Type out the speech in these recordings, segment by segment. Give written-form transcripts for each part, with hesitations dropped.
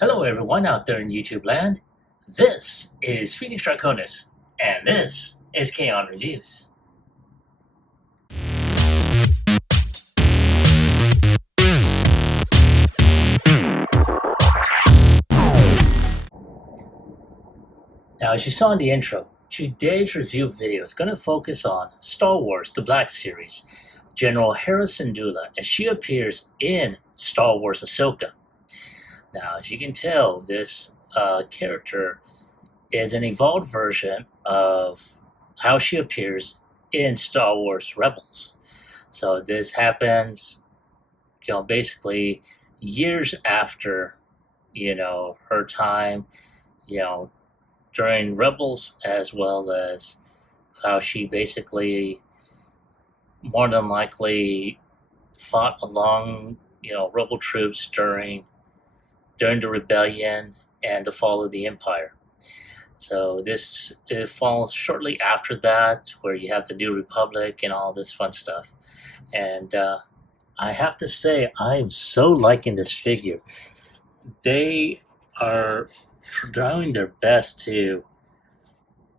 Hello, everyone out there in YouTube land. This is Phoenix Draconis, and this is Kaon Reviews. Now, as you saw in the intro, today's review video is going to focus on Star Wars The Black Series, General Hera Syndulla, as she appears in Star Wars Ahsoka. Now, as you can tell, this character is an evolved version of how she appears in Star Wars Rebels. So this happens, basically years after, her time, you know, during Rebels, as well as how she basically more than likely fought along, rebel troops during the rebellion and the fall of the Empire. So it falls shortly after that, where you have the New Republic and all this fun stuff. And I have to say, I am so liking this figure. They are trying their best to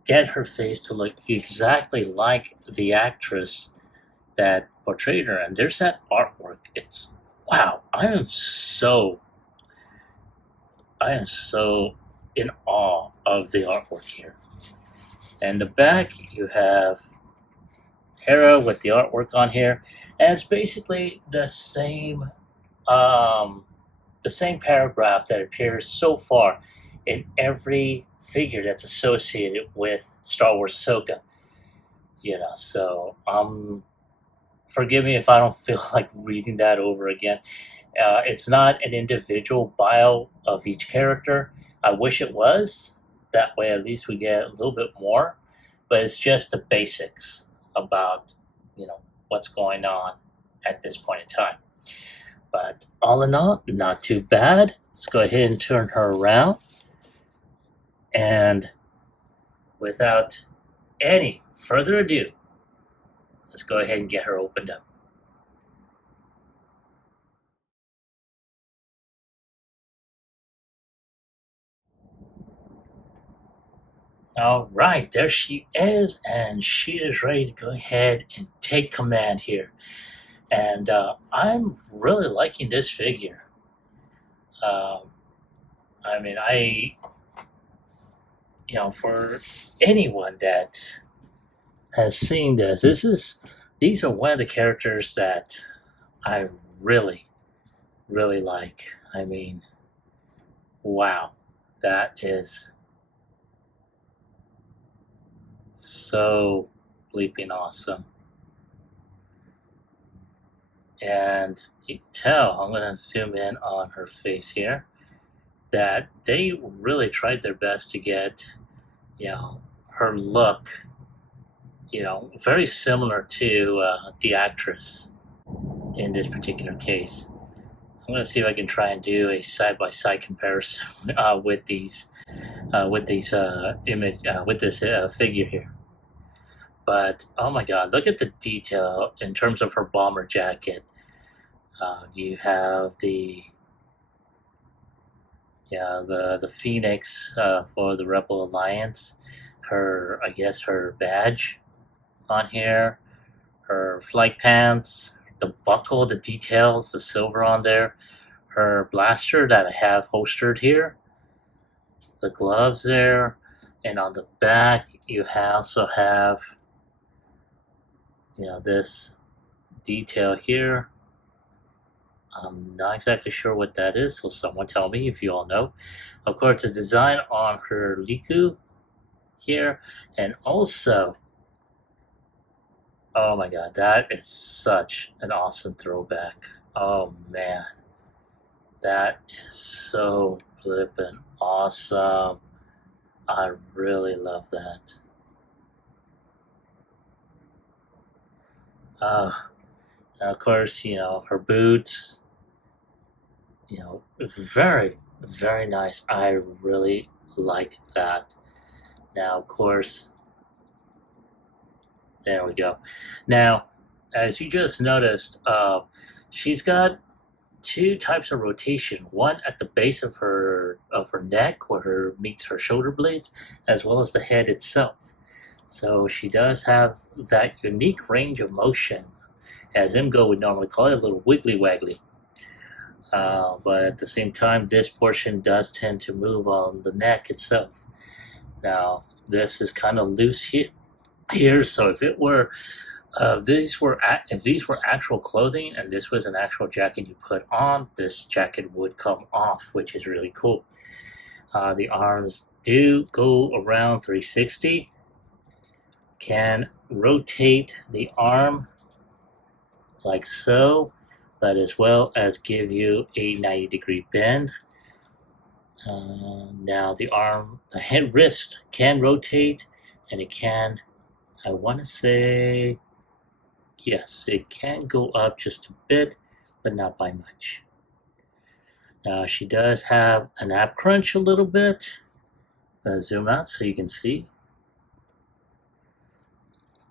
get her face to look exactly like the actress that portrayed her. And there's that artwork. It's wow. I am so in awe of the artwork here. And the back, you have Hera with the artwork on here, and it's basically the same paragraph that appears so far in every figure that's associated with Star Wars Ahsoka. So forgive me if I don't feel like reading that over again. It's not an individual bio of each character. I wish it was. That way, at least we get a little bit more. But it's just the basics about, what's going on at this point in time. But all in all, not too bad. Let's go ahead and turn her around. And without any further ado, let's go ahead and get her opened up. All right, there she is, and she is ready to go ahead and take command here. And I'm really liking this figure. Um, I mean, for anyone that has seen these are one of the characters that I really, really like. I mean, wow, that is so bleeping awesome. And you can tell, I'm going to zoom in on her face here, that they really tried their best to get, her look, very similar to the actress in this particular case. I'm going to see if I can try and do a side-by-side comparison with this figure here. But oh my God, look at the detail in terms of her bomber jacket. You have the Phoenix for the Rebel Alliance. Her badge on here, her flight pants, the buckle, the details, the silver on there, her blaster that I have holstered here, the gloves there, and on the back you also have this detail here. I'm not exactly sure what that is, so someone tell me if you all know. Of course, a design on her Liku here, and also, oh my God, that is such an awesome throwback. Oh man, that is so flippin' awesome. I really love that. Of course, her boots, very, very nice. I really like that. Now, of course, there we go. Now, as you just noticed, she's got two types of rotation. One at the base of her neck, where her meets her shoulder blades, as well as the head itself. So she does have that unique range of motion, as Imgo would normally call it, a little wiggly waggly. But at the same time, this portion does tend to move on the neck itself. Now, this is kind of loose here, so if it were if these were actual clothing and this was an actual jacket you put on, this jacket would come off, which is really cool. The arms do go around 360. Can rotate the arm like so, but as well as give you a 90-degree bend. Now the wrist can rotate, and it can, I want to say, yes, it can go up just a bit, but not by much. Now she does have an ab crunch a little bit. Zoom out so you can see.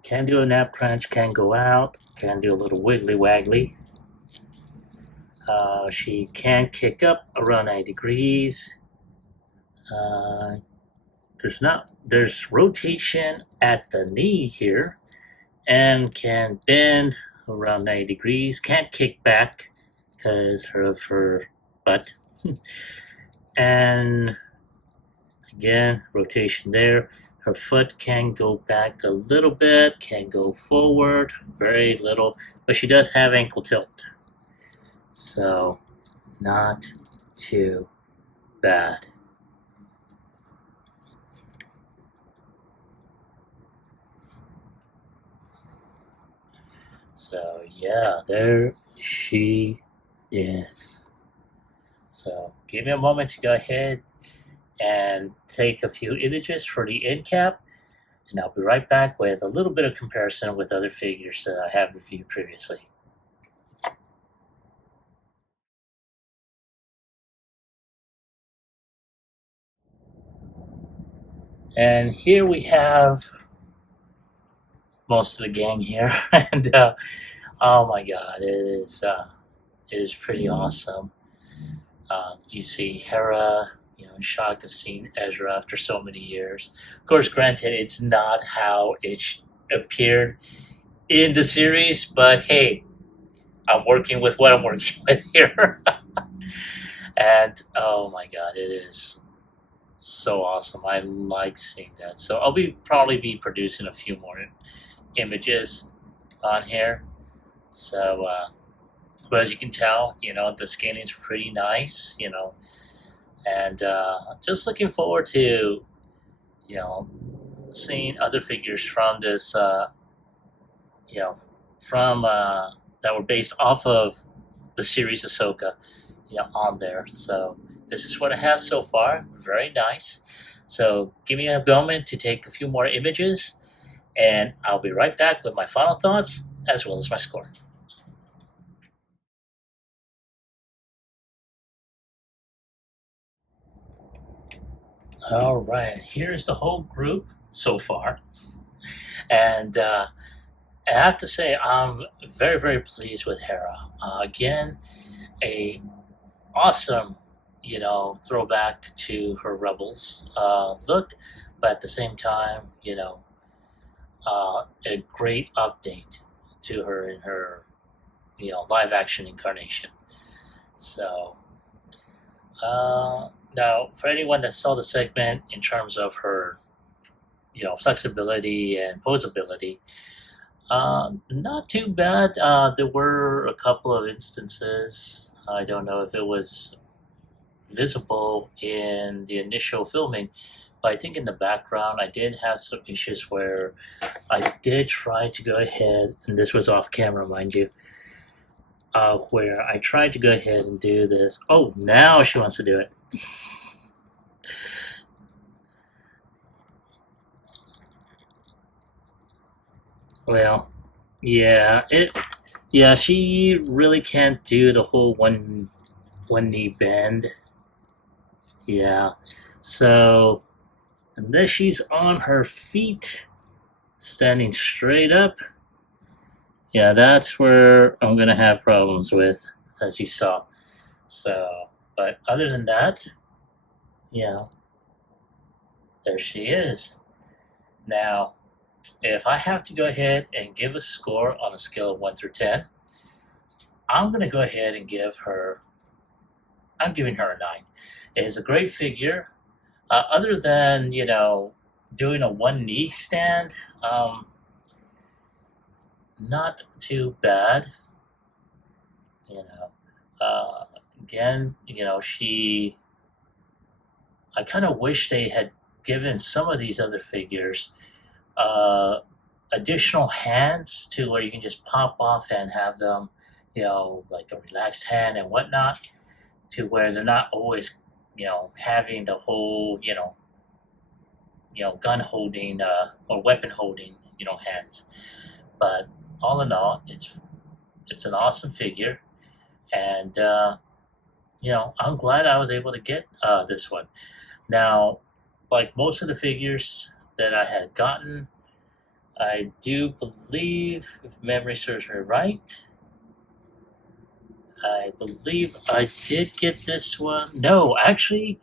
Can do an ab crunch, can go out, can do a little wiggly waggly. She can kick up around 90 degrees. There's rotation at the knee here, and can bend around 90 degrees. Can't kick back because of her butt. And again, rotation there. Her foot can go back a little bit, can go forward, very little, but she does have ankle tilt. So, not too bad. So, yeah, there she is. So, give me a moment to go ahead and take a few images for the end cap, and I'll be right back with a little bit of comparison with other figures that I have reviewed previously. And here we have most of the gang here, and oh my god, it is pretty awesome. You see Hera, in shock of seeing Ezra after so many years. Of course, granted, it's not how it appeared in the series, but hey, I'm working with what I'm working with here. And oh my god, it is so awesome. I like seeing that. So I'll probably be producing a few more images on here. So, but as you can tell, the scaling's pretty nice, and just looking forward to, seeing other figures from this, from that were based off of the series Ahsoka, on there. So this is what I have so far. Very nice. So give me a moment to take a few more images, and I'll be right back with my final thoughts as well as my score. All right, here's the whole group so far, and I have to say I'm very, very pleased with Hera. Again, a awesome, throwback to her Rebels look, but at the same time, a great update to her in her, live action incarnation. So, now for anyone that saw the segment in terms of her, flexibility and posability, not too bad. There were a couple of instances. I don't know if it was visible in the initial filming, but I think in the background I did have some issues where I did try to go ahead, and this was off camera, mind you, where I tried to go ahead and do this. Oh, now she wants to do it. Well, yeah, she really can't do the whole one knee bend. Yeah, so unless she's on her feet, standing straight up, yeah, that's where I'm gonna have problems with, as you saw. So, but other than that, you know, there she is. Now, if I have to go ahead and give a score on a scale of 1 through 10, I'm going to go ahead and I'm giving her a 9. It is a great figure. Other than, doing a one knee stand, not too bad. You know, again, I kind of wish they had given some of these other figures uh, additional hands to where you can just pop off and have them, like a relaxed hand and whatnot, to where they're not always, having the whole, gun holding or weapon holding, hands. But all in all, it's an awesome figure, and I'm glad I was able to get this one. Now, like most of the figures that I had gotten, I do believe, if memory serves me right, I believe I did get this one. No, actually,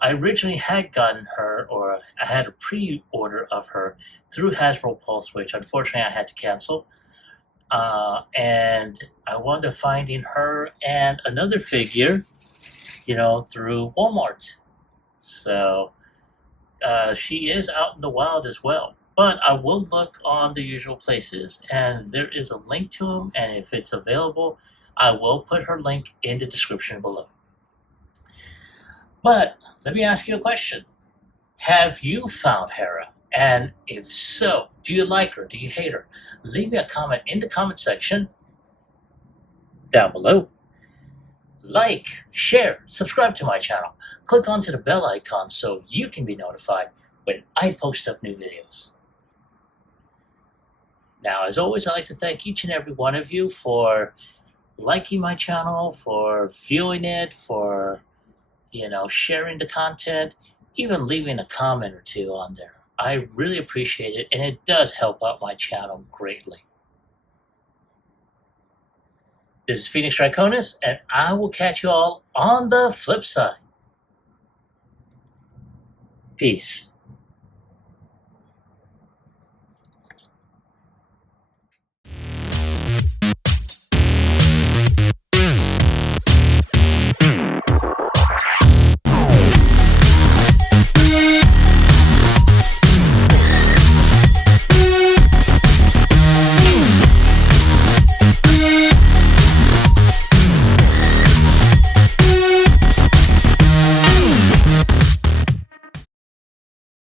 I originally had gotten her, or I had a pre-order of her through Hasbro Pulse, which unfortunately I had to cancel. And I wound up finding her and another figure, through Walmart. So she is out in the wild as well. But I will look on the usual places, and there is a link to them. And if it's available, I will put her link in the description below. But let me ask you a question. Have you found Hera? And if so, do you like her? Do you hate her? Leave me a comment in the comment section down below. Like, share, subscribe to my channel. Click onto the bell icon so you can be notified when I post up new videos. Now, as always, I'd like to thank each and every one of you for liking my channel, for viewing it, for sharing the content, even leaving a comment or two on there. I really appreciate it, and it does help out my channel greatly. This is Phoenix Draconis, and I will catch you all on the flip side. Peace.